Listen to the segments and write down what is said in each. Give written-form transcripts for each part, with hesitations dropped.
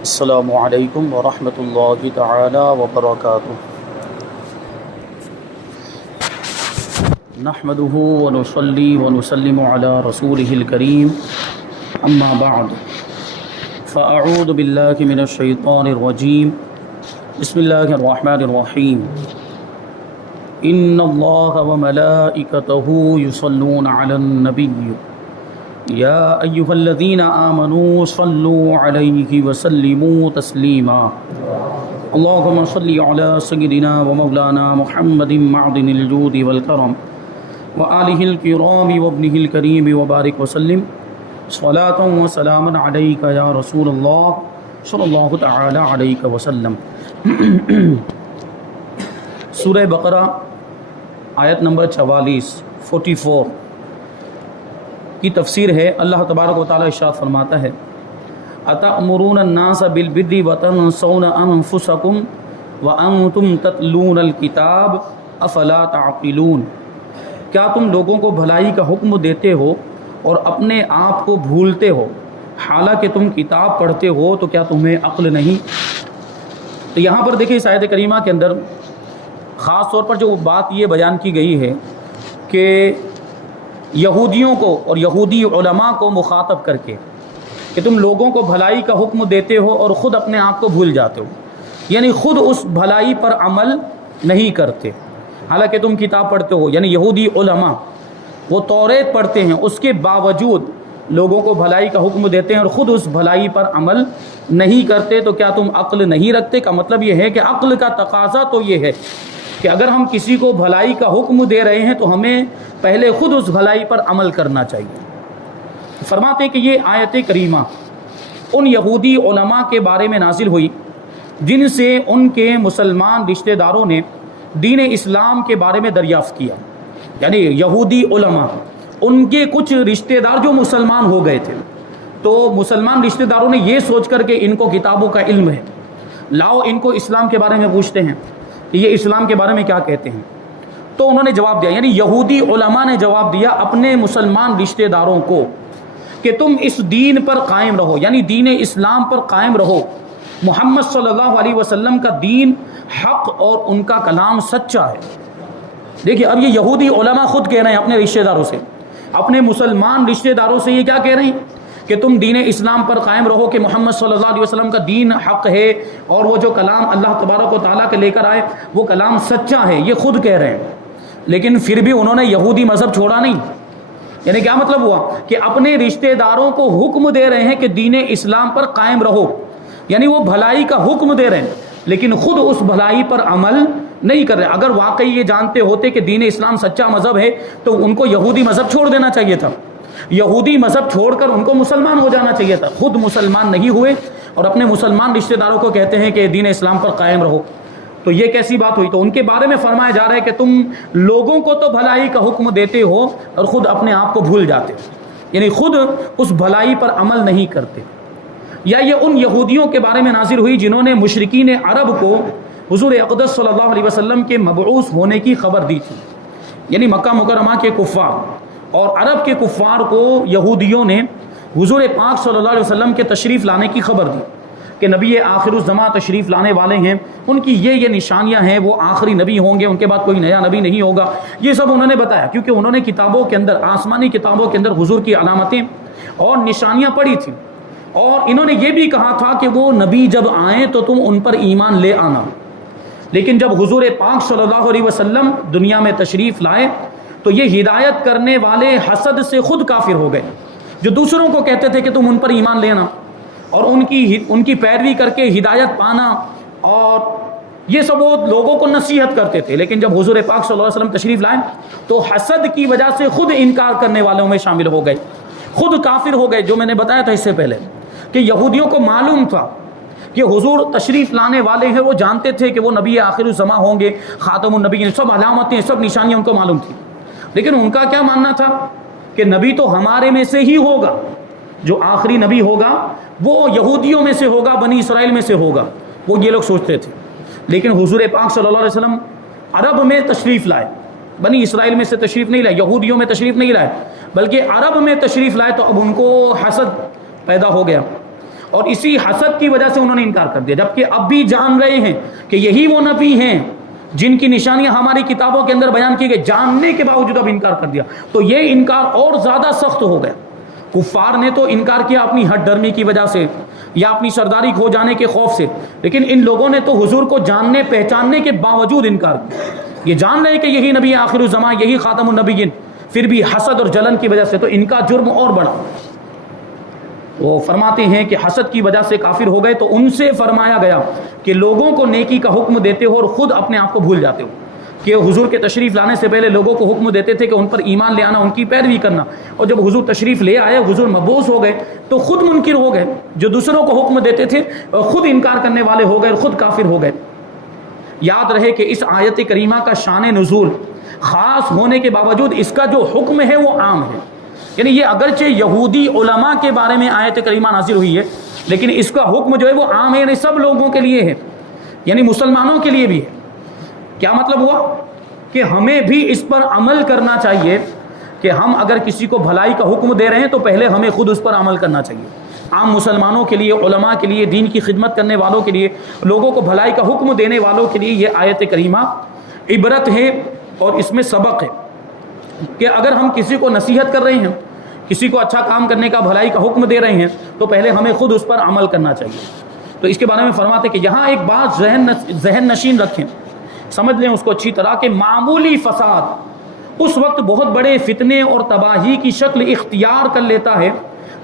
السلام علیکم ورحمۃ اللہ تعالی وبرکاتہ۔ نحمده ونصلي ونسلم على رسوله الكريم اما بعد فاعوذ باللہ من الشیطان الرجیم بسم اللہ الرحمن الرحیم ان اللہ وملائکتہ یصلون علی النبی یا ایہا الذین آمنوا صلوا علیہ وسلموا تسلیما اللہم صلی علی سیدنا ومولانا محمد معدن الجود والکرم وآلہ الکرام وابنہ الکریم وبارک وسلم صلاۃ و سلاما علیک یا رسول اللہ صلی اللہ تعالی علیہ وسلم۔ سورہ بقرہ آیت نمبر 44 کی تفسیر ہے۔ اللہ تبارک و تعالی ارشاد فرماتا ہے اتأمرون الناس بالبر وتنسون انفسکم وانتم تتلون الکتاب افلا تعقلون، کیا تم لوگوں کو بھلائی کا حکم دیتے ہو اور اپنے آپ کو بھولتے ہو حالانکہ تم کتاب پڑھتے ہو، تو کیا تمہیں عقل نہیں؟ تو یہاں پر دیکھیں اس آیت کریمہ کے اندر خاص طور پر جو بات یہ بیان کی گئی ہے کہ یہودیوں کو اور یہودی علماء کو مخاطب کر کے کہ تم لوگوں کو بھلائی کا حکم دیتے ہو اور خود اپنے آپ کو بھول جاتے ہو، یعنی خود اس بھلائی پر عمل نہیں کرتے حالانکہ تم کتاب پڑھتے ہو۔ یعنی یہودی علماء وہ توریت پڑھتے ہیں، اس کے باوجود لوگوں کو بھلائی کا حکم دیتے ہیں اور خود اس بھلائی پر عمل نہیں کرتے، تو کیا تم عقل نہیں رکھتے؟ کا مطلب یہ ہے کہ عقل کا تقاضا تو یہ ہے کہ اگر ہم کسی کو بھلائی کا حکم دے رہے ہیں تو ہمیں پہلے خود اس بھلائی پر عمل کرنا چاہیے۔ فرماتے ہیں کہ یہ آیت کریمہ ان یہودی علماء کے بارے میں نازل ہوئی جن سے ان کے مسلمان رشتہ داروں نے دین اسلام کے بارے میں دریافت کیا۔ یعنی یہودی علماء، ان کے کچھ رشتہ دار جو مسلمان ہو گئے تھے، تو مسلمان رشتہ داروں نے یہ سوچ کر کہ ان کو کتابوں کا علم ہے، لاؤ ان کو اسلام کے بارے میں پوچھتے ہیں کہ یہ اسلام کے بارے میں کیا کہتے ہیں۔ تو انہوں نے جواب دیا، یعنی یہودی علماء نے جواب دیا اپنے مسلمان رشتہ داروں کو کہ تم اس دین پر قائم رہو، یعنی دین اسلام پر قائم رہو۔ محمد صلی اللہ علیہ وسلم کا دین حق اور ان کا کلام سچا ہے۔ دیکھیے اب یہ یہودی علماء خود کہہ رہے ہیں اپنے رشتہ داروں سے، اپنے مسلمان رشتہ داروں سے یہ کیا کہہ رہے ہیں کہ تم دین اسلام پر قائم رہو کہ محمد صلی اللہ علیہ وسلم کا دین حق ہے اور وہ جو کلام اللہ تبارک و تعالیٰ کے لے کر آئے وہ کلام سچا ہے، یہ خود کہہ رہے ہیں۔ لیکن پھر بھی انہوں نے یہودی مذہب چھوڑا نہیں۔ یعنی کیا مطلب ہوا کہ اپنے رشتہ داروں کو حکم دے رہے ہیں کہ دین اسلام پر قائم رہو، یعنی وہ بھلائی کا حکم دے رہے ہیں لیکن خود اس بھلائی پر عمل نہیں کر رہے۔ اگر واقعی یہ جانتے ہوتے کہ دین اسلام سچا مذہب ہے تو ان کو یہودی مذہب چھوڑ دینا چاہیے تھا، یہودی مذہب چھوڑ کر ان کو مسلمان ہو جانا چاہیے تھا۔ خود مسلمان نہیں ہوئے اور اپنے مسلمان رشتہ داروں کو کہتے ہیں کہ دین اسلام پر قائم رہو، تو یہ کیسی بات ہوئی؟ تو ان کے بارے میں فرمایا جا رہا ہے کہ تم لوگوں کو تو بھلائی کا حکم دیتے ہو اور خود اپنے آپ کو بھول جاتے ہو، یعنی خود اس بھلائی پر عمل نہیں کرتے۔ یا یہ ان یہودیوں کے بارے میں نازل ہوئی جنہوں نے مشرکین عرب کو حضور اقدس صلی اللہ علیہ وسلم کے مبعوث ہونے کی خبر دی تھی۔ یعنی مکہ مکرمہ کے کفار اور عرب کے کفار کو یہودیوں نے حضور پاک صلی اللہ علیہ وسلم کے تشریف لانے کی خبر دی کہ نبی آخر الزماں تشریف لانے والے ہیں، ان کی یہ نشانیاں ہیں، وہ آخری نبی ہوں گے، ان کے بعد کوئی نیا نبی نہیں ہوگا۔ یہ سب انہوں نے بتایا کیونکہ انہوں نے کتابوں کے اندر، آسمانی کتابوں کے اندر حضور کی علامتیں اور نشانیاں پڑھی تھیں، اور انہوں نے یہ بھی کہا تھا کہ وہ نبی جب آئیں تو تم ان پر ایمان لے آنا۔ لیکن جب حضور پاک صلی اللہ علیہ وسلم دنیا میں تشریف لائے تو یہ ہدایت کرنے والے حسد سے خود کافر ہو گئے، جو دوسروں کو کہتے تھے کہ تم ان پر ایمان لینا اور ان کی پیروی کر کے ہدایت پانا، اور یہ سب وہ لوگوں کو نصیحت کرتے تھے۔ لیکن جب حضور پاک صلی اللہ علیہ وسلم تشریف لائے تو حسد کی وجہ سے خود انکار کرنے والوں میں شامل ہو گئے، خود کافر ہو گئے۔ جو میں نے بتایا تھا اس سے پہلے کہ یہودیوں کو معلوم تھا کہ حضور تشریف لانے والے ہیں، وہ جانتے تھے کہ وہ نبی آخر الزماں ہوں گے، خاتم النبیین، سب علامتیں، سب نشانیاں ان کو معلوم تھی۔ لیکن ان کا کیا ماننا تھا کہ نبی تو ہمارے میں سے ہی ہوگا، جو آخری نبی ہوگا وہ یہودیوں میں سے ہوگا، بنی اسرائیل میں سے ہوگا، وہ یہ لوگ سوچتے تھے۔ لیکن حضور پاک صلی اللہ علیہ وسلم عرب میں تشریف لائے، بنی اسرائیل میں سے تشریف نہیں لائے، یہودیوں میں تشریف نہیں لائے، بلکہ عرب میں تشریف لائے، تو اب ان کو حسد پیدا ہو گیا اور اسی حسد کی وجہ سے انہوں نے انکار کر دیا، جبکہ اب بھی جان رہے ہیں کہ یہی وہ نبی ہیں جن کی نشانیاں ہماری کتابوں کے اندر بیان کی گئی، جاننے کے باوجود اب انکار کر دیا، تو یہ انکار اور زیادہ سخت ہو گیا۔ کفار نے تو انکار کیا اپنی ہٹ ڈرمی کی وجہ سے یا اپنی سرداری کھو جانے کے خوف سے، لیکن ان لوگوں نے تو حضور کو جاننے پہچاننے کے باوجود انکار کیا۔ یہ جان رہے کہ یہی نبی آخر الزمان، یہی خاتم النبیین، پھر بھی حسد اور جلن کی وجہ سے تو ان کا جرم اور بڑا۔ وہ فرماتے ہیں کہ حسد کی وجہ سے کافر ہو گئے، تو ان سے فرمایا گیا کہ لوگوں کو نیکی کا حکم دیتے ہو اور خود اپنے آپ کو بھول جاتے ہو، کہ حضور کے تشریف لانے سے پہلے لوگوں کو حکم دیتے تھے کہ ان پر ایمان لے آنا، ان کی پیروی کرنا، اور جب حضور تشریف لے آئے، حضور مبعوث ہو گئے، تو خود منکر ہو گئے، جو دوسروں کو حکم دیتے تھے خود انکار کرنے والے ہو گئے، خود کافر ہو گئے۔ یاد رہے کہ اس آیت کریمہ کا شان نزول خاص ہونے کے باوجود اس کا جو حکم ہے وہ عام ہے، یعنی یہ اگرچہ یہودی علماء کے بارے میں آیت کریمہ نازل ہوئی ہے، لیکن اس کا حکم جو ہے وہ عام ہے، یعنی سب لوگوں کے لیے ہے، یعنی مسلمانوں کے لیے بھی ہے۔ کیا مطلب ہوا کہ ہمیں بھی اس پر عمل کرنا چاہیے کہ ہم اگر کسی کو بھلائی کا حکم دے رہے ہیں تو پہلے ہمیں خود اس پر عمل کرنا چاہیے۔ عام مسلمانوں کے لیے، علماء کے لیے، دین کی خدمت کرنے والوں کے لیے، لوگوں کو بھلائی کا حکم دینے والوں کے لیے یہ آیت کریمہ عبرت ہے اور اس میں سبق ہے کہ اگر ہم کسی کو نصیحت کر رہے ہیں، کسی کو اچھا کام کرنے کا، بھلائی کا حکم دے رہے ہیں، تو پہلے ہمیں خود اس پر عمل کرنا چاہیے۔ تو اس کے بارے میں فرماتے کہ یہاں ایک بات ذہن نشین رکھیں، سمجھ لیں اس کو اچھی طرح، کہ معمولی فساد اس وقت بہت بڑے فتنے اور تباہی کی شکل اختیار کر لیتا ہے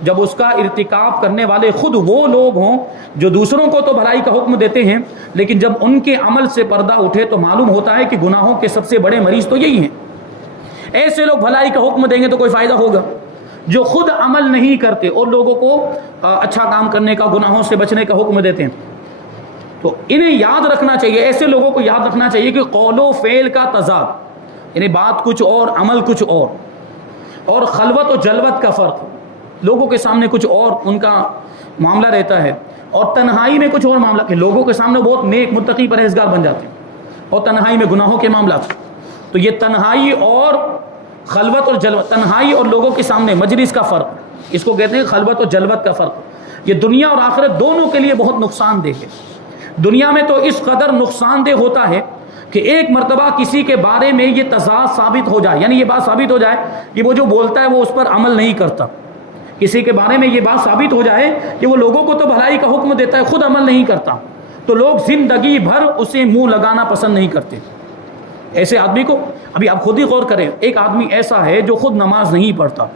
جب اس کا ارتکاب کرنے والے خود وہ لوگ ہوں جو دوسروں کو تو بھلائی کا حکم دیتے ہیں، لیکن جب ان کے عمل سے پردہ اٹھے تو معلوم ہوتا ہے کہ گناہوں کے سب سے بڑے مریض تو یہی ہیں۔ ایسے لوگ بھلائی کا حکم دیں گے تو کوئی فائدہ ہوگا؟ جو خود عمل نہیں کرتے اور لوگوں کو اچھا کام کرنے کا، گناہوں سے بچنے کا حکم دیتے ہیں، تو انہیں یاد رکھنا چاہیے، ایسے لوگوں کو یاد رکھنا چاہیے کہ قول و فعل کا تضاد، یعنی بات کچھ اور عمل کچھ اور خلوت و جلوت کا فرق، لوگوں کے سامنے کچھ اور ان کا معاملہ رہتا ہے اور تنہائی میں کچھ اور معاملہ، کہ لوگوں کے سامنے بہت نیک متقی پرہیزگار بن جاتے ہیں اور تنہائی میں گناہوں کے معاملات۔ تو یہ تنہائی اور خلوت اور جلوت، تنہائی اور لوگوں کے سامنے مجلس کا فرق، اس کو کہتے ہیں خلوت اور جلوت کا فرق، یہ دنیا اور آخرت دونوں کے لیے بہت نقصان دہ ہے۔ دنیا میں تو اس قدر نقصان دہ ہوتا ہے کہ ایک مرتبہ کسی کے بارے میں یہ تضاد ثابت ہو جائے، یعنی یہ بات ثابت ہو جائے کہ وہ جو بولتا ہے وہ اس پر عمل نہیں کرتا، کسی کے بارے میں یہ بات ثابت ہو جائے کہ وہ لوگوں کو تو بھلائی کا حکم دیتا ہے، خود عمل نہیں کرتا، تو لوگ زندگی بھر اسے منہ لگانا پسند نہیں کرتے۔ ایسے آدمی کو، ابھی آپ خود ہی غور کریں، ایک آدمی ایسا ہے جو خود نماز نہیں پڑھتا،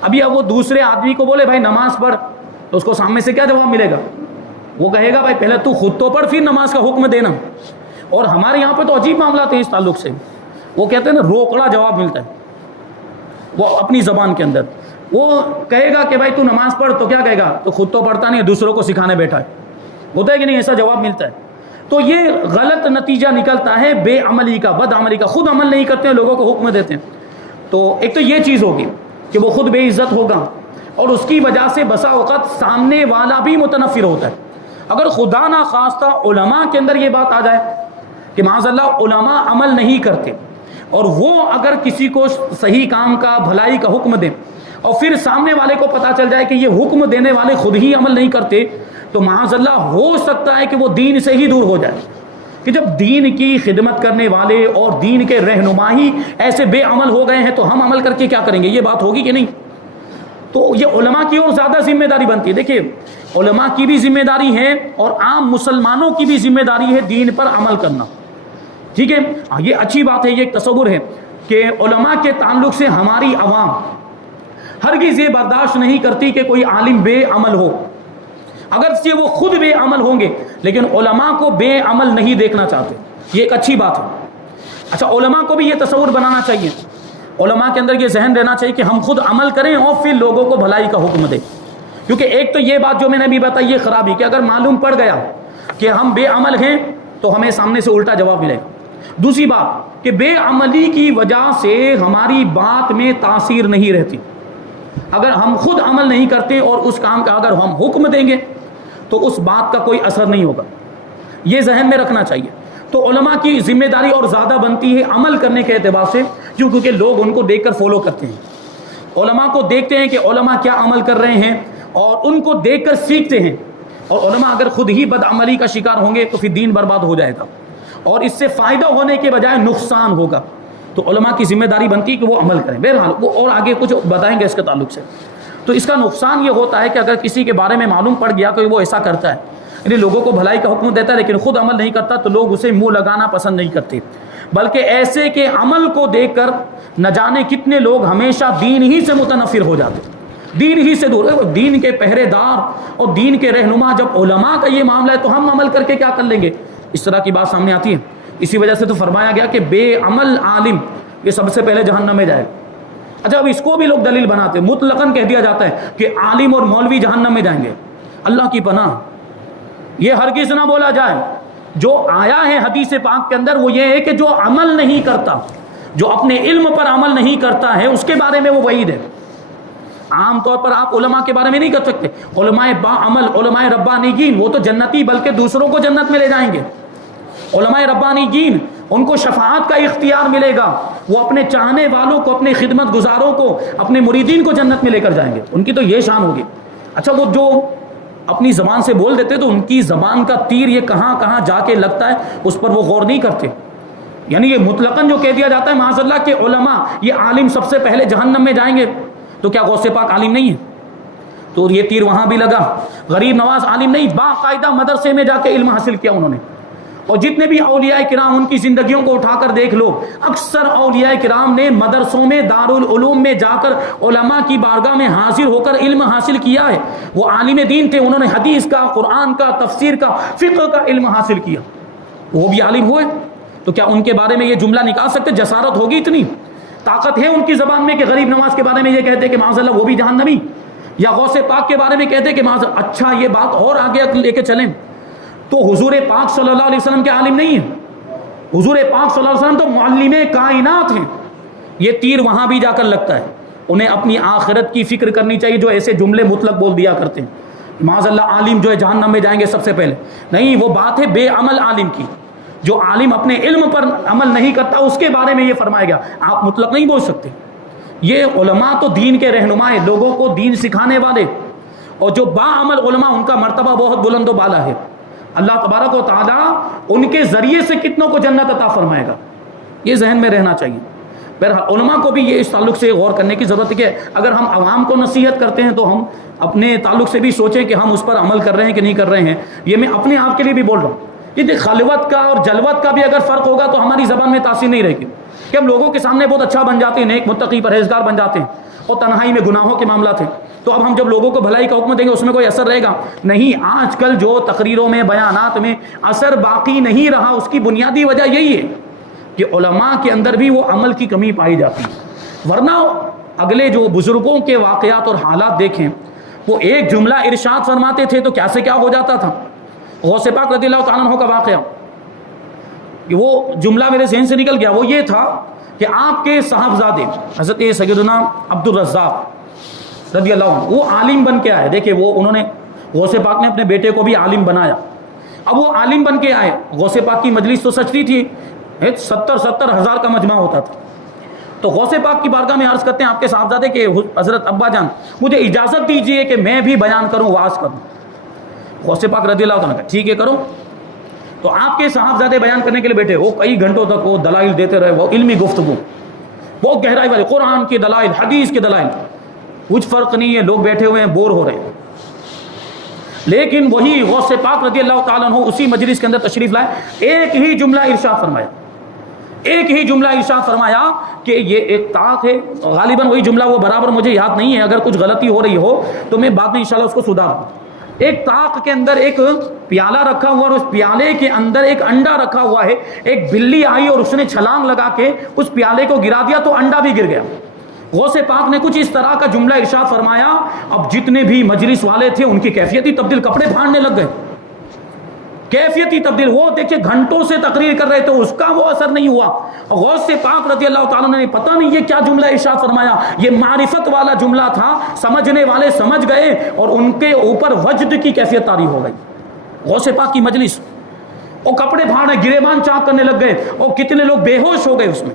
ابھی اب وہ دوسرے آدمی کو بولے بھائی نماز پڑھ، تو اس کو سامنے سے کیا جواب ملے گا؟ وہ کہے گا بھائی پہلے تو خود تو پڑھ پھر نماز کا حکم دینا۔ اور ہمارے یہاں پہ تو عجیب معاملات ہیں اس تعلق سے، وہ کہتے ہیں نا روکڑا جواب ملتا ہے، وہ اپنی زبان کے اندر وہ کہے گا کہ بھائی تو نماز پڑھ، تو کیا کہے گا؟ تو خود تو پڑھتا نہیں، دوسروں کو سکھانے بیٹھا ہے، ہوتا ہے کہ نہیں؟ ایسا جواب ملتا ہے۔ تو یہ غلط نتیجہ نکلتا ہے بے عملی کا، بد عملی کا، خود عمل نہیں کرتے ہیں، لوگوں کو حکم دیتے ہیں۔ تو ایک تو یہ چیز ہوگی کہ وہ خود بے عزت ہوگا، اور اس کی وجہ سے بسا اوقات سامنے والا بھی متنفر ہوتا ہے۔ اگر خدا نہ خواستہ علماء کے اندر یہ بات آ جائے کہ معاذ اللہ علماء عمل نہیں کرتے، اور وہ اگر کسی کو صحیح کام کا، بھلائی کا حکم دیں، اور پھر سامنے والے کو پتہ چل جائے کہ یہ حکم دینے والے خود ہی عمل نہیں کرتے، تو معاذ اللہ ہو سکتا ہے کہ وہ دین سے ہی دور ہو جائے۔ کہ جب دین کی خدمت کرنے والے اور دین کے رہنما ہی ایسے بے عمل ہو گئے ہیں تو ہم عمل کر کے کیا کریں گے؟ یہ بات ہوگی کہ نہیں؟ تو یہ علماء کی اور زیادہ ذمہ داری بنتی ہے۔ دیکھیے علماء کی بھی ذمہ داری ہے اور عام مسلمانوں کی بھی ذمہ داری ہے دین پر عمل کرنا، ٹھیک ہے؟ یہ اچھی بات ہے، یہ ایک تصور ہے کہ علماء کے تعلق سے ہماری عوام ہرگز یہ برداشت نہیں کرتی کہ کوئی عالم بے عمل ہو، اگرچہ وہ خود بے عمل ہوں گے لیکن علماء کو بے عمل نہیں دیکھنا چاہتے، یہ ایک اچھی بات ہے۔ اچھا، علماء کو بھی یہ تصور بنانا چاہیے، علماء کے اندر یہ ذہن رہنا چاہیے کہ ہم خود عمل کریں اور پھر لوگوں کو بھلائی کا حکم دیں، کیونکہ ایک تو یہ بات جو میں نے ابھی بتائی یہ خرابی کہ اگر معلوم پڑ گیا کہ ہم بے عمل ہیں تو ہمیں سامنے سے الٹا جواب ملے گا۔ دوسری بات کہ بے عملی کی وجہ سے ہماری بات میں تاثیر نہیں رہتی، اگر ہم خود عمل نہیں کرتے اور اس کام کا اگر ہم حکم دیں گے تو اس بات کا کوئی اثر نہیں ہوگا، یہ ذہن میں رکھنا چاہیے۔ تو علماء کی ذمہ داری اور زیادہ بنتی ہے عمل کرنے کے اعتبار سے، کیونکہ لوگ ان کو دیکھ کر فالو کرتے ہیں، علماء کو دیکھتے ہیں کہ علماء کیا عمل کر رہے ہیں اور ان کو دیکھ کر سیکھتے ہیں اور علماء اگر خود ہی بدعملی کا شکار ہوں گے تو پھر دین برباد ہو جائے گا، اور اس سے فائدہ ہونے کے بجائے نقصان ہوگا. تو علماء کی ذمہ داری بنتی ہے کہ وہ عمل کریں. بہرحال وہ اور آگے کچھ بتائیں گے اس کے تعلق سے. تو اس کا نقصان یہ ہوتا ہے کہ اگر کسی کے بارے میں معلوم پڑ گیا کہ وہ ایسا کرتا ہے، یعنی لوگوں کو بھلائی کا حکم دیتا ہے لیکن خود عمل نہیں کرتا، تو لوگ اسے منہ لگانا پسند نہیں کرتے، بلکہ ایسے کے عمل کو دیکھ کر نہ جانے کتنے لوگ ہمیشہ دین ہی سے متنفر ہو جاتے، دین ہی سے دور. دین کے پہرے دار اور دین کے رہنما جب علماء کا یہ معاملہ ہے تو ہم عمل کر کے کیا کر لیں گے، اس طرح کی بات سامنے آتی ہے. اسی وجہ سے تو فرمایا گیا کہ بے عمل عالم یہ سب سے پہلے جہنم میں جائے گا. اچھا اب اس کو بھی لوگ دلیل بناتے ہیں، مطلقاً کہہ دیا جاتا ہے کہ عالم اور مولوی جہنم میں جائیں گے. اللہ کی پناہ، یہ ہرگز نہ بولا جائے. جو آیا ہے حدیث پاک کے اندر وہ یہ ہے کہ جو عمل نہیں کرتا، جو اپنے علم پر عمل نہیں کرتا ہے، اس کے بارے میں وہ وعید ہے. عام طور پر آپ علماء کے بارے میں نہیں کر سکتے. علماء با عمل، علماء ربانیین، وہ تو جنتی بلکہ دوسروں کو جنت میں لے جائیں گے. علماء ربانیین ان کو شفاعت کا اختیار ملے گا، وہ اپنے چاہنے والوں کو، اپنے خدمت گزاروں کو، اپنے مریدین کو جنت میں لے کر جائیں گے. ان کی تو یہ شان ہوگی. اچھا وہ جو اپنی زبان سے بول دیتے تو ان کی زبان کا تیر یہ کہاں کہاں جا کے لگتا ہے اس پر وہ غور نہیں کرتے. یعنی یہ مطلقاً جو کہہ دیا جاتا ہے معاذ اللہ کہ علماء یہ عالم سب سے پہلے جہنم میں جائیں گے، تو کیا غوث پاک عالم نہیں ہے؟ تو یہ تیر وہاں بھی لگا. غریب نواز عالم نہیں، باقاعدہ مدرسے میں جا کے علم حاصل کیا انہوں نے. اور جتنے بھی اولیاء کرام ان کی زندگیوں کو اٹھا کر دیکھ لو، اکثر اولیاء کرام نے مدرسوں میں، دارالعلوم میں جا کر علماء کی بارگاہ میں حاضر ہو کر علم حاصل کیا ہے. وہ عالم دین تھے، انہوں نے حدیث کا، قرآن کا، تفسیر کا، فقہ کا علم حاصل کیا، وہ بھی عالم ہوئے. تو کیا ان کے بارے میں یہ جملہ نکال سکتے؟ جسارت ہوگی، اتنی طاقت ہے ان کی زبان میں کہ غریب نواز کے بارے میں یہ کہتے کہ معاذ اللہ وہ بھی جہنمی، یا غوث پاک کے بارے میں کہتے کہ معاذ. اچھا یہ بات اور آگے لے کے چلیں تو حضور پاک صلی اللہ علیہ وسلم کے عالم نہیں ہیں. حضور پاک صلی اللہ علیہ وسلم تو معلم کائنات ہیں. یہ تیر وہاں بھی جا کر لگتا ہے. انہیں اپنی آخرت کی فکر کرنی چاہیے جو ایسے جملے مطلق بول دیا کرتے ہیں. معاذ اللہ عالم جو ہے جہنم میں جائیں گے سب سے پہلے. نہیں، وہ بات ہے بے عمل عالم کی. جو عالم اپنے علم پر عمل نہیں کرتا اس کے بارے میں یہ فرمایا گیا. آپ مطلق نہیں بول سکتے. یہ علماء تو دین کے رہنما ہیں، لوگوں کو دین سکھانے والے، اور جو با عمل علماء ان کا مرتبہ بہت بلند و بالا ہے. اللہ تبارک و تعالیٰ ان کے ذریعے سے کتنوں کو جنت عطا فرمائے گا، یہ ذہن میں رہنا چاہیے. بہرحال علماء کو بھی یہ اس تعلق سے غور کرنے کی ضرورت ہے کہ اگر ہم عوام کو نصیحت کرتے ہیں تو ہم اپنے تعلق سے بھی سوچیں کہ ہم اس پر عمل کر رہے ہیں کہ نہیں کر رہے ہیں. یہ میں اپنے آپ کے لیے بھی بول رہا ہوں. یہ خلوت کا اور جلوت کا بھی اگر فرق ہوگا تو ہماری زبان میں تاثیر نہیں رہے گی کہ ہم لوگوں کے سامنے بہت اچھا بن جاتے ہیں، نیک متقی پرہیزگار بن جاتے ہیں، اور تنہائی میں گناہوں کے معاملات ہیں. تو اب ہم جب لوگوں کو بھلائی کا حکم دیں گے اس میں کوئی اثر رہے گا؟ نہیں. آج کل جو تقریروں میں، بیانات میں اثر باقی نہیں رہا، اس کی بنیادی وجہ یہی ہے کہ علماء کے اندر بھی وہ عمل کی کمی پائی جاتی ہے. ورنہ اگلے جو بزرگوں کے واقعات اور حالات دیکھیں، وہ ایک جملہ ارشاد فرماتے تھے تو کیا سے کیا ہو جاتا تھا. غوث پاک رضی اللہ تعالیٰ عنہ کا واقعہ، وہ جملہ میرے ذہن سے نکل گیا، وہ یہ تھا کہ آپ کے صاحبزادے حضرت سیدنا عبد الرزاق رضی اللہ عنہ وہ عالم بن کے آئے. دیکھیں وہ انہوں نے، غوث پاک نے اپنے بیٹے کو بھی عالم بنایا. اب وہ عالم بن کے آئے. غوث پاک کی مجلس تو سچتی تھی، 70 ہزار کا مجمع ہوتا تھا. تو غوث پاک کی بارگاہ میں عرض کرتے ہیں آپ کے صاحبزادے کہ حضرت ابا جان مجھے اجازت دیجئے کہ میں بھی بیان کروں، واعظ کروں. غوث پاک رضی اللہ عنہ ٹھیک ہے کرو. تو آپ کے صاحبزادے بیان کرنے کے لیے بیٹھے. وہ کئی گھنٹوں تک وہ دلائل دیتے رہے، وہ علمی گفتگو بہت گہرائی والے، قرآن کے دلائل، حدیث کے دلائل. کچھ فرق نہیں ہے، لوگ بیٹھے ہوئے ہیں، بور ہو رہے ہیں. لیکن وہی غوث پاک رضی اللہ تعالیٰ عنہ اسی مجلس کے اندر تشریف لائے. ایک ہی جملہ ارشاد فرمایا، ایک ہی جملہ ارشاد فرمایا کہ یہ ایک طاق ہے. غالباً وہی جملہ وہ برابر مجھے یاد نہیں ہے، اگر کچھ غلطی ہو رہی ہو تو میں بعد میں انشاءاللہ اس کو سدھاروں. ایک طاق کے اندر ایک پیالہ رکھا ہوا اور اس پیالے کے اندر ایک انڈا رکھا ہوا ہے. ایک بلی آئی اور اس نے چھلانگ لگا کے اس پیالے کو گرا دیا تو انڈا بھی گر گیا. غوث پاک نے کچھ اس طرح کا جملہ ارشاد فرمایا. اب جتنے بھی مجلس والے تھے ان کی کیفیت ہی تبدیل، کپڑے پھاڑنے لگ گئے. کیفیت ہی تبدیل. وہ دیکھیں گھنٹوں سے تقریر کر رہے تھے، اس کا وہ اثر نہیں ہوا. غوث پاک رضی اللہ تعالیٰ نے پتہ نہیں یہ کیا جملہ ارشاد فرمایا. یہ معرفت والا جملہ تھا، سمجھنے والے سمجھ گئے اور ان کے اوپر وجد کی کیفیت طاری ہو گئی. غوث پاک کی مجلس، اور کپڑے پھاڑے، گریبان چاک کرنے لگ گئے، اور کتنے لوگ بے ہوش ہو گئے اس میں.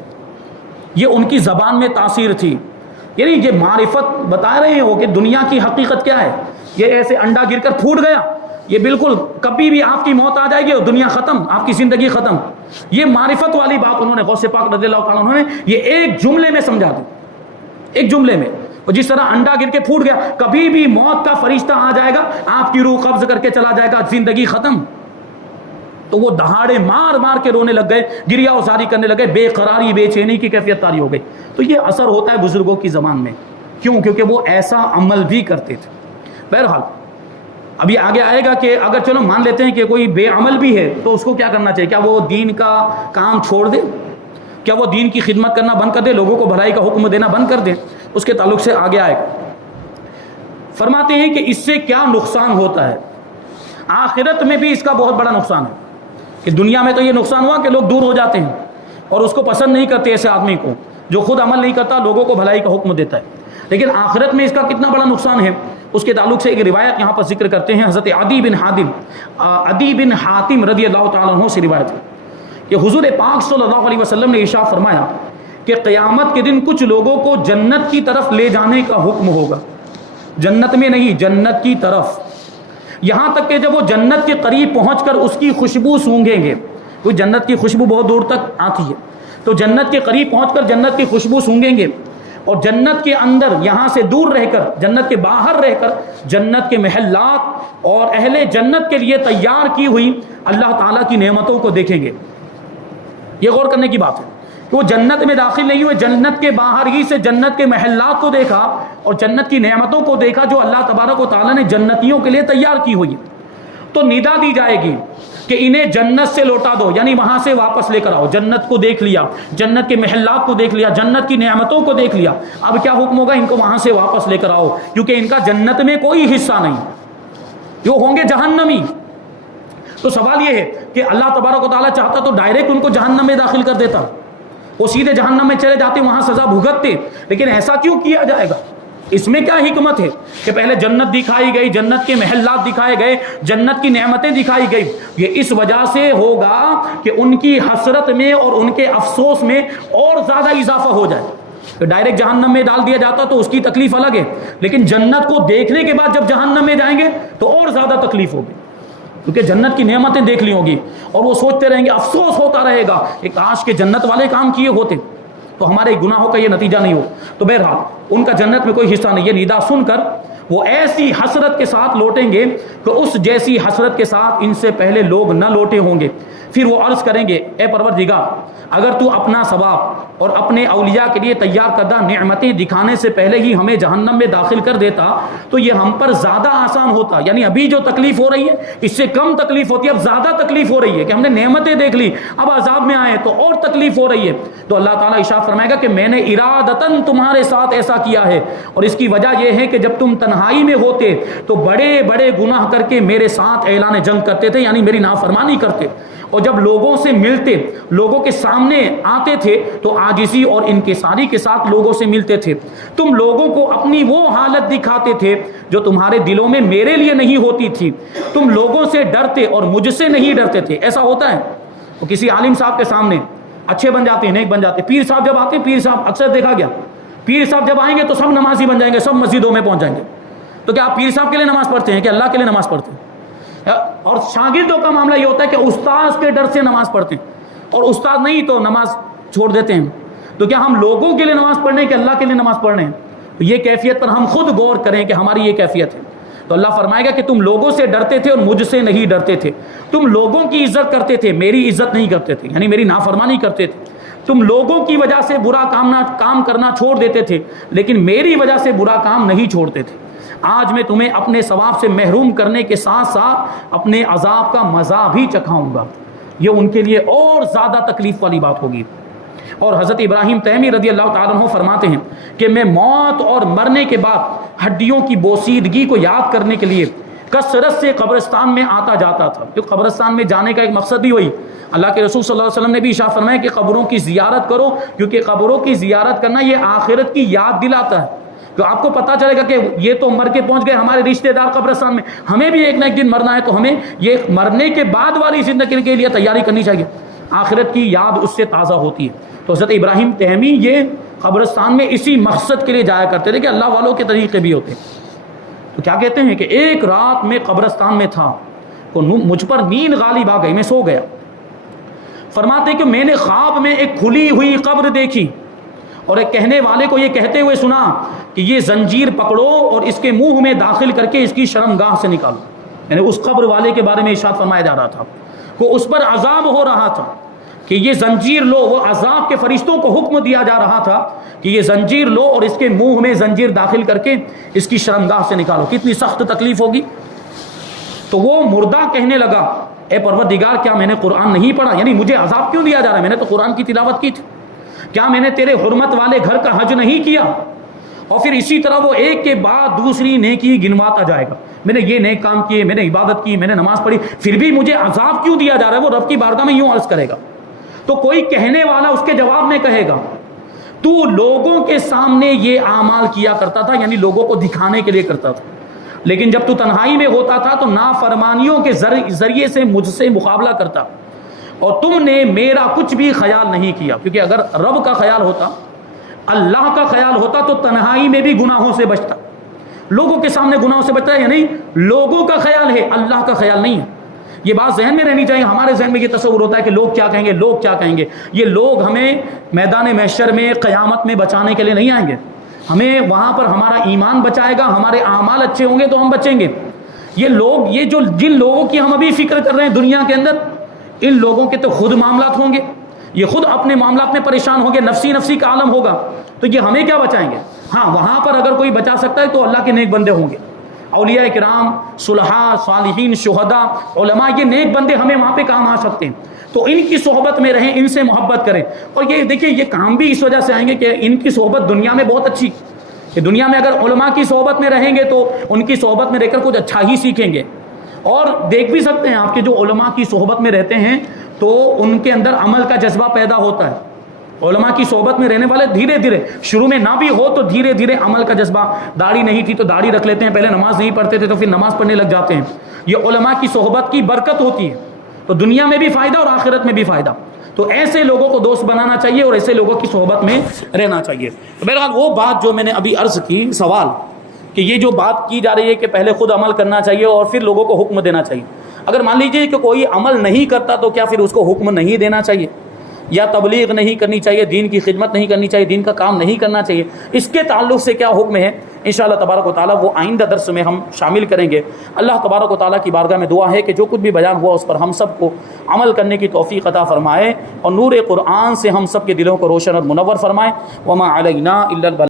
یہ ان کی زبان میں تاثیر تھی. یعنی یہ معرفت بتا رہے ہیں وہ کہ دنیا کی حقیقت کیا ہے. یہ ایسے انڈا گر کر پھوٹ گیا، یہ بالکل کبھی بھی آپ کی موت آ جائے گی اور دنیا ختم، آپ کی زندگی ختم. یہ معرفت والی بات انہوں نے غوث پاک رضی اللہ تعالیٰ عنہ نے یہ ایک جملے میں سمجھا دی، ایک جملے میں. اور جس طرح انڈا گر کے پھوٹ گیا، کبھی بھی موت کا فرشتہ آ جائے گا، آپ کی روح قبض کر کے چلا جائے گا، زندگی ختم. تو وہ دہاڑے مار مار کے رونے لگ گئے، گریا ازاری کرنے لگے، بے قراری بے چینی کی کیفیت طاری ہو گئی. تو یہ اثر ہوتا ہے بزرگوں کی زبان میں. کیوں؟ کیونکہ وہ ایسا عمل بھی کرتے تھے. بہرحال ابھی آگے آئے گا کہ اگر چلو مان لیتے ہیں کہ کوئی بے عمل بھی ہے تو اس کو کیا کرنا چاہیے؟ کیا وہ دین کا کام چھوڑ دے؟ کیا وہ دین کی خدمت کرنا بند کر دے؟ لوگوں کو بھلائی کا حکم دینا بند کر دے؟ اس کے تعلق سے آگے آئے گا. فرماتے ہیں کہ اس سے کیا نقصان ہوتا ہے. آخرت میں بھی اس کا بہت بڑا نقصان ہے کہ دنیا میں تو یہ نقصان ہوا کہ لوگ دور ہو جاتے ہیں اور اس کو پسند نہیں کرتے ایسے آدمی کو جو خود عمل نہیں کرتا، لوگوں کو بھلائی کا حکم دیتا ہے. لیکن آخرت میں اس کا کتنا بڑا نقصان ہے، اس کے تعلق سے ایک روایت یہاں پر ذکر کرتے ہیں. حضرت عدی بن حاتم رضی اللہ تعالیٰ عنہ سے روایت ہے کہ حضور پاک صلی اللہ علیہ وسلم نے ارشاد فرمایا کہ قیامت کے دن کچھ لوگوں کو جنت کی طرف لے جانے کا حکم ہوگا. جنت میں نہیں، جنت کی طرف. یہاں تک کہ جب وہ جنت کے قریب پہنچ کر اس کی خوشبو سونگھیں گے، کوئی جنت کی خوشبو بہت دور تک آتی ہے، تو جنت کے قریب پہنچ کر جنت کی خوشبو سونگھیں گے اور جنت کے اندر یہاں سے دور رہ کر، جنت کے باہر رہ کر جنت کے محلات اور اہل جنت کے لیے تیار کی ہوئی اللہ تعالیٰ کی نعمتوں کو دیکھیں گے. یہ غور کرنے کی بات ہے کہ وہ جنت میں داخل نہیں ہوئے، جنت کے باہر ہی سے جنت کے محلات کو دیکھا اور جنت کی نعمتوں کو دیکھا جو اللہ تبارک و تعالیٰ نے جنتیوں کے لیے تیار کی ہوئی ہے. تو ندا دی جائے گی کہ انہیں جنت سے لوٹا دو، یعنی وہاں سے واپس لے کر آؤ. جنت کو دیکھ لیا، جنت کے محلات کو دیکھ لیا، جنت کی نعمتوں کو دیکھ لیا، اب کیا حکم ہوگا؟ ان کو وہاں سے واپس لے کر آؤ، کیونکہ ان کا جنت میں کوئی حصہ نہیں، وہ ہوں گے جہنمی. تو سوال یہ ہے کہ اللہ تبارک و تعالیٰ چاہتا تو ڈائریکٹ ان کو جہنم میں داخل کر دیتا، وہ سیدھے جہنم میں چلے جاتے، وہاں سزا بھگتتے. لیکن ایسا کیوں کیا جائے گا؟ اس میں کیا حکمت ہے کہ پہلے جنت دکھائی گئی، جنت کے محلات دکھائے گئے، جنت کی نعمتیں دکھائی گئی؟ یہ اس وجہ سے ہوگا کہ ان کی حسرت میں اور ان کے افسوس میں اور زیادہ اضافہ ہو جائے. کہ ڈائریکٹ جہنم میں ڈال دیا جاتا تو اس کی تکلیف الگ ہے، لیکن جنت کو دیکھنے کے بعد جب جہنم میں جائیں گے تو اور زیادہ تکلیف ہوگی، کیونکہ جنت کی نعمتیں دیکھ لی ہوں گی اور وہ سوچتے رہیں گے، افسوس ہوتا رہے گا کہ کاش کے جنت والے کام کیے ہوتے تو ہمارے گناہوں کا یہ نتیجہ نہیں ہو. تو بہرحال ان کا جنت میں کوئی حصہ نہیں. یہ ندا سن کر وہ ایسی حسرت کے ساتھ لوٹیں گے کہ اس جیسی حسرت کے ساتھ ان سے پہلے لوگ نہ لوٹے ہوں گے. پھر وہ عرض کریں گے، اے پروردگار، اگر تو اپنا ثواب اور اپنے اولیاء کے لیے تیار کردہ نعمتیں دکھانے سے پہلے ہی ہمیں جہنم میں داخل کر دیتا تو یہ ہم پر زیادہ آسان ہوتا. یعنی ابھی جو تکلیف ہو رہی ہے اس سے کم تکلیف ہوتی ہے، اب زیادہ تکلیف ہو رہی ہے کہ ہم نے نعمتیں دیکھ لی، اب عذاب میں آئے تو اور تکلیف ہو رہی ہے. تو اللہ تعالیٰ ارشاد فرمائے گا کہ میں نے ارادتاً تمہارے ساتھ ایسا کیا ہے، اور اس کی وجہ یہ ہے کہ جب تم تنہائی میں ہوتے تو بڑے بڑے گناہ کر کے میرے ساتھ اعلان جنگ کرتے تھے، یعنی میری نافرمانی کرتے، اور جب لوگوں سے ملتے، لوگوں کے سامنے آتے تھے تو عاجزی اور انکساری کے ساتھ لوگوں سے ملتے تھے. تم لوگوں کو اپنی وہ حالت دکھاتے تھے جو تمہارے دلوں میں میرے لیے نہیں ہوتی تھی. تم لوگوں سے ڈرتے اور مجھ سے نہیں ڈرتے تھے. ایسا ہوتا ہے تو کسی عالم صاحب کے سامنے اچھے بن جاتے ہیں، نیک بن جاتے ہیں. پیر صاحب جب آتے ہیں، پیر صاحب اکثر دیکھا گیا، پیر صاحب جب آئیں گے تو سب نمازی بن جائیں گے، سب مسجدوں میں پہنچ جائیں گے. تو کیا آپ پیر صاحب کے لیے نماز پڑھتے ہیں کہ اللہ کے لیے نماز پڑھتے ہیں؟ اور شاگردوں کا معاملہ یہ ہوتا ہے کہ استاذ کے ڈر سے نماز پڑھتے ہیں، اور استاد نہیں تو نماز چھوڑ دیتے ہیں. تو کیا ہم لوگوں کے لیے نماز پڑھنے ہیں کہ اللہ کے لیے نماز پڑھنے ہیں؟ تو یہ کیفیت پر ہم خود غور کریں کہ ہماری یہ کیفیت ہے. تو اللہ فرمائے گا کہ تم لوگوں سے ڈرتے تھے اور مجھ سے نہیں ڈرتے تھے. تم لوگوں کی عزت کرتے تھے، میری عزت نہیں کرتے تھے، یعنی میری نافرمانی کرتے تھے. تم لوگوں کی وجہ سے برا کام کرنا چھوڑ دیتے تھے، لیکن میری وجہ سے برا کام نہیں چھوڑتے تھے. آج میں تمہیں اپنے ثواب سے محروم کرنے کے ساتھ ساتھ اپنے عذاب کا مزہ بھی چکھاؤں گا. یہ ان کے لیے اور زیادہ تکلیف والی بات ہوگی. اور حضرت ابراہیم تیمی رضی اللہ تعالیٰ عنہ فرماتے ہیں کہ میں موت اور مرنے کے بعد ہڈیوں کی بوسیدگی کو یاد کرنے کے لیے کثرت سے قبرستان میں آتا جاتا تھا. تو قبرستان میں جانے کا ایک مقصد بھی وہی. اللہ کے رسول صلی اللہ علیہ وسلم نے بھی ارشاد فرمایا کہ قبروں کی زیارت کرو، کیونکہ قبروں کی زیارت کرنا یہ آخرت کی یاد دلاتا ہے. تو آپ کو پتہ چلے گا کہ یہ تو مر کے پہنچ گئے، ہمارے رشتہ دار قبرستان میں، ہمیں بھی ایک نہ ایک دن مرنا ہے، تو ہمیں یہ مرنے کے بعد والی زندگی کے لیے تیاری کرنی چاہیے. آخرت کی یاد اس سے تازہ ہوتی ہے. تو حضرت ابراہیم تیمی یہ قبرستان میں اسی مقصد کے لیے جایا کرتے تھے کہ اللہ والوں کے طریقے بھی ہوتے. تو کیا کہتے ہیں کہ ایک رات میں قبرستان میں تھا کو مجھ پر نیند غالب آ گئی، میں سو گیا۔ فرماتے کہ میں نے خواب میں ایک کھلی ہوئی قبر دیکھی اور ایک کہنے والے کو یہ کہتے ہوئے سنا کہ یہ زنجیر پکڑو اور اس کے منہ میں داخل کر کے اس کی شرمگاہ سے نکالو۔ یعنی اس قبر والے کے بارے میں ارشاد فرمایا جا رہا تھا کہ اس پر عذاب ہو رہا تھا کہ یہ زنجیر لو، وہ عذاب کے فرشتوں کو حکم دیا جا رہا تھا کہ یہ زنجیر لو اور اس کے منہ میں زنجیر داخل کر کے اس کی شرمگاہ سے نکالو۔ کتنی سخت تکلیف ہوگی۔ تو وہ مردہ کہنے لگا اے پروردگار کیا میں نے قرآن نہیں پڑھا؟ یعنی مجھے عذاب کیوں دیا جا رہا ہے؟ میں نے تو قرآن کی تلاوت کی تھی۔ کیا میں نے تیرے حرمت والے گھر کا حج نہیں کیا؟ اور پھر اسی طرح وہ ایک کے بعد دوسری نیکی گنواتا جائے گا، میں نے یہ نیک کام کیے، میں نے عبادت کی، میں نے نماز پڑھی، پھر بھی مجھے عذاب کیوں دیا جا رہا ہے؟ وہ رب کی بارگاہ میں یوں عرض کرے گا۔ تو کوئی کہنے والا اس کے جواب میں کہے گا تو لوگوں کے سامنے یہ اعمال کیا کرتا تھا، یعنی لوگوں کو دکھانے کے لیے کرتا تھا، لیکن جب تو تنہائی میں ہوتا تھا تو نافرمانیوں کے ذریعے سے مجھ سے مقابلہ کرتا، اور تم نے میرا کچھ بھی خیال نہیں کیا۔ کیونکہ اگر رب کا خیال ہوتا، اللہ کا خیال ہوتا تو تنہائی میں بھی گناہوں سے بچتا، لوگوں کے سامنے گناہوں سے بچتا ہے، یعنی لوگوں کا خیال ہے، اللہ کا خیال نہیں ہے۔ یہ بات ذہن میں رہنی چاہیے۔ ہمارے ذہن میں یہ تصور ہوتا ہے کہ لوگ کیا کہیں گے، لوگ کیا کہیں گے۔ یہ لوگ ہمیں میدان محشر میں قیامت میں بچانے کے لیے نہیں آئیں گے، ہمیں وہاں پر ہمارا ایمان بچائے گا، ہمارے اعمال اچھے ہوں گے تو ہم بچیں گے۔ یہ لوگ، یہ جو جن لوگوں کی ہم ابھی فکر کر رہے ہیں دنیا کے اندر، ان لوگوں کے تو خود معاملات ہوں گے، یہ خود اپنے معاملات میں پریشان ہوں گے، نفسی نفسی کا عالم ہوگا، تو یہ ہمیں کیا بچائیں گے؟ ہاں وہاں پر اگر کوئی بچا سکتا ہے تو اللہ کے نیک بندے ہوں گے، اولیاء کرام، صلحاء، صالحین، شہداء، علماء، یہ نیک بندے ہمیں وہاں پہ کام آ سکتے ہیں۔ تو ان کی صحبت میں رہیں، ان سے محبت کریں۔ اور یہ دیکھیں یہ کام بھی اس وجہ سے آئیں گے کہ ان کی صحبت دنیا میں بہت اچھی، کہ دنیا میں اگر علماء کی صحبت میں رہیں گے تو ان کی صحبت میں رہ کر کچھ اچھا ہی سیکھیں گے۔ اور دیکھ بھی سکتے ہیں آپ کے جو علماء کی صحبت میں رہتے ہیں تو ان کے اندر عمل کا جذبہ پیدا ہوتا ہے۔ علماء کی صحبت میں رہنے والے دھیرے دھیرے، شروع میں نہ بھی ہو تو دھیرے دھیرے عمل کا جذبہ، داڑھی نہیں تھی تو داڑھی رکھ لیتے ہیں، پہلے نماز نہیں پڑھتے تھے تو پھر نماز پڑھنے لگ جاتے ہیں۔ یہ علماء کی صحبت کی برکت ہوتی ہے، تو دنیا میں بھی فائدہ اور آخرت میں بھی فائدہ۔ تو ایسے لوگوں کو دوست بنانا چاہیے اور ایسے لوگوں کی صحبت میں رہنا چاہیے۔ تو بہرحال وہ بات جو میں نے ابھی عرض کی، سوال کہ یہ جو بات کی جا رہی ہے کہ پہلے خود عمل کرنا چاہیے اور پھر لوگوں کو حکم دینا چاہیے، اگر مان لیجیے کہ کوئی عمل نہیں کرتا تو کیا پھر اس کو حکم نہیں دینا چاہیے، یا تبلیغ نہیں کرنی چاہیے، دین کی خدمت نہیں کرنی چاہیے، دین کا کام نہیں کرنا چاہیے؟ اس کے تعلق سے کیا حکم ہے انشاءاللہ تبارک و تعالیٰ وہ آئندہ درس میں ہم شامل کریں گے۔ اللہ تبارک و تعالیٰ کی بارگاہ میں دعا ہے کہ جو کچھ بھی بیان ہوا اس پر ہم سب کو عمل کرنے کی توفیق عطا فرمائے اور نور قرآن سے ہم سب کے دلوں کو روشن اور منور فرمائے۔ وما علینا الا البلاغ۔